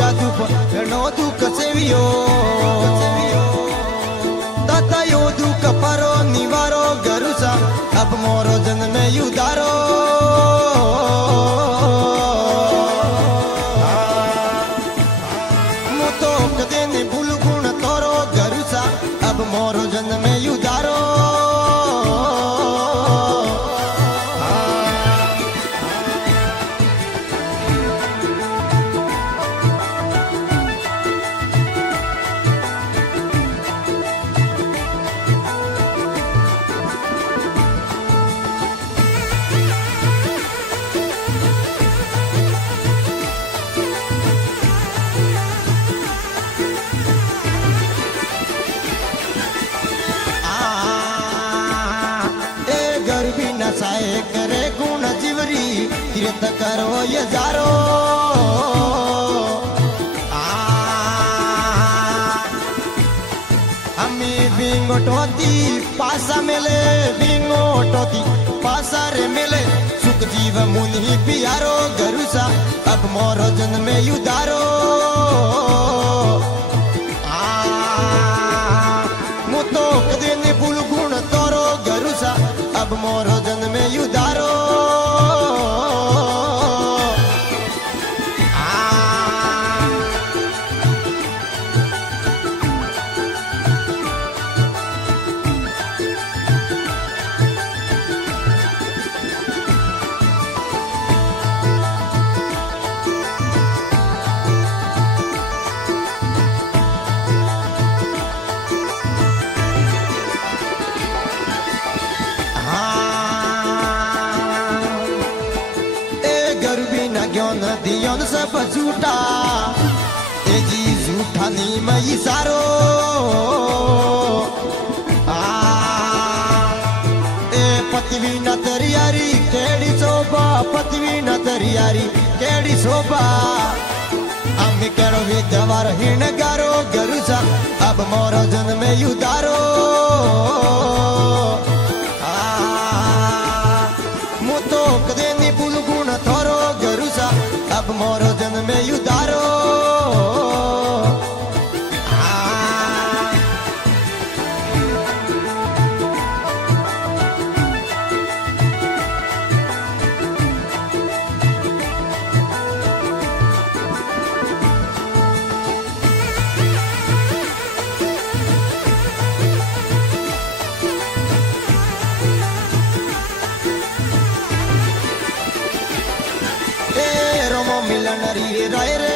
या दुख नो दुख सेवियो दाता यो दुख परो निवारो गरुसा अब मोरो जन्म युदारो मुतो कदे ने भूल गुण तोरो गरुसा अब मोरो जन्म युदारो साए करे गुण जीवरी तीर्थ करो ये जारो हमें बिंगोटोती पासा मिले बिंगोटोती पासा रे मिले सुख जीव मुनि पियारो गरुसा अब मोरो जन्म युदारो मुतो कदे ने भूल गुण तोरो गरुसा अब मोरो जन्म युदारो दियोन सब झूठा तेजी झूठा नी मई सारो ए पतवी न तरियारी केड़ी शोभा पतवी न तरियारी केड़ी शोभा अम्मी केड़ो विद्यावार हिण गारो गरुसा अब मोरो जन्म युदारो मुतो कदे नी भूल गुण थोरो गरुसा अब मोरो जन्म युदारो मिलन री राय रे